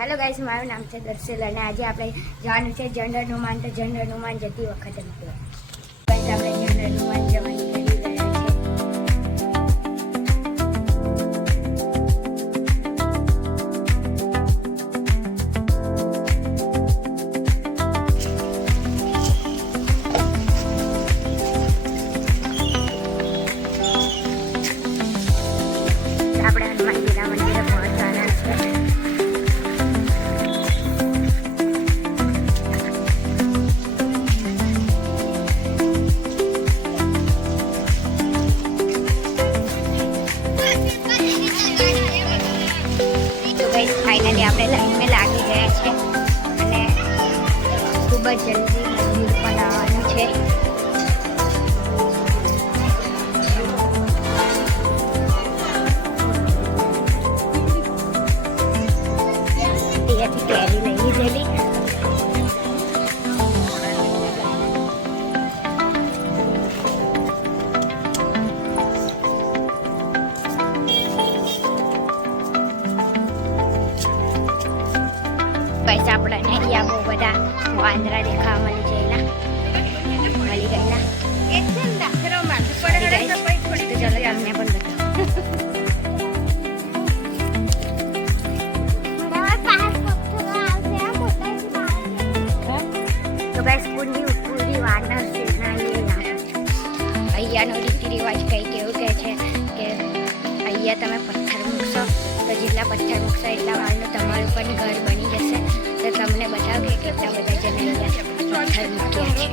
Hello guys, મારું નામ છે દર્શિલ અને આજે આપણે જવાનું છે જનરલ નુમાન. તો જનરલ નુમાન જતી વખતે ગાઈસ આપણે જનરલ નુમાન જવાની કરી રહ્યા છે. આપણે હનુમાનજીના મંદિરે પહોંચવાના છે. ફાઇનલી આપણે લાઈનમાં લાગી ગયા છે અને ખૂબ જ જલ્દી મંદિર પણ આવવાનું છે. ત્યાંથી કેરી લઈ લીધેલી. પૈસા આપણને અહીંયા બહુ બધા વાંદરા દેખાવા મળી ગયેલા. તો ગાઈસ પૂરી વાનર સેના અહીંયાનો રીતિ રિવાજ કંઈક એવું કહે છે કે અહીંયા તમે પથ્થર મૂકશો તો જેટલા પથ્થર મૂકશો એટલા વાળનું તમારું પણ ઘર બની જશે. તો તમને બતાવો કે કેટલા બધા જણ અહીંયા પથ્થર મૂક્યા છે.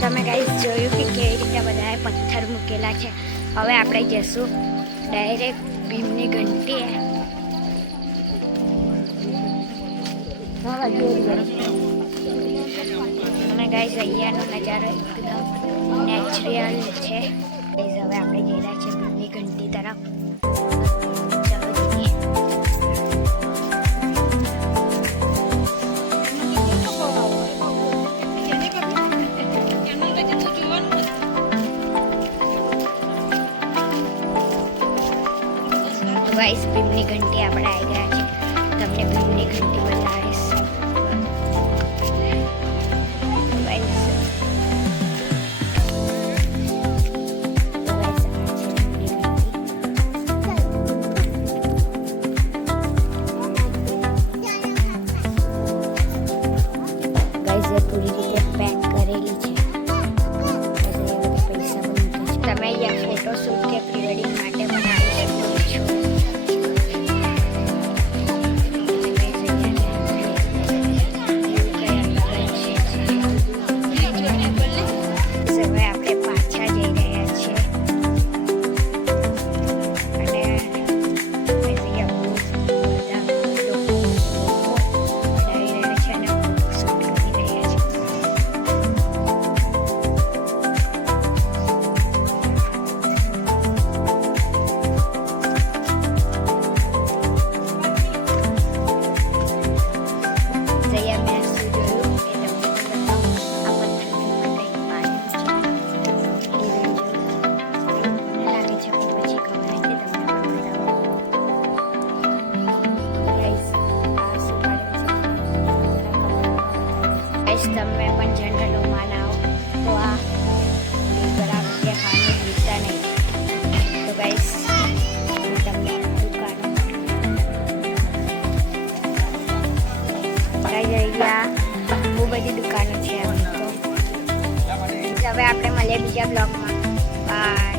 તમે ગાઈસ જોયું કે કેવી રીતે બધાએ પથ્થર મૂકેલા છે. હવે આપણે જઈશું ડાયરેક્ટ ભીમની ઘંટી. અને ગાઈસ અહીંયાનો નજારો એકદમ નેચરલ છે. હવે આપણે જઈ રહ્યા છીએ ભીમની ઘંટી તરફ. ગાઈસ ભીમની ઘંટી આપણે આવી ગયા છે. તમને ભીમની ઘંટી બતાવીશ. પૂરી રીતે પેક કરેલી છે. પૈસા પણ તમે અહીંયા ફોટોશૂટ કે પ્રી વેડિંગ માટે બનાવી શકો છો. તમે પણ જનરલ નુમાન આવો તો આ બરાબર ખાવાનું ભૂલતા નહીં. તો ગાઈસ તમને દુકાનો અહીંયા બહુ બધી દુકાનો છે. હવે આપણે મળીએ બીજા બ્લોગમાં. બાય.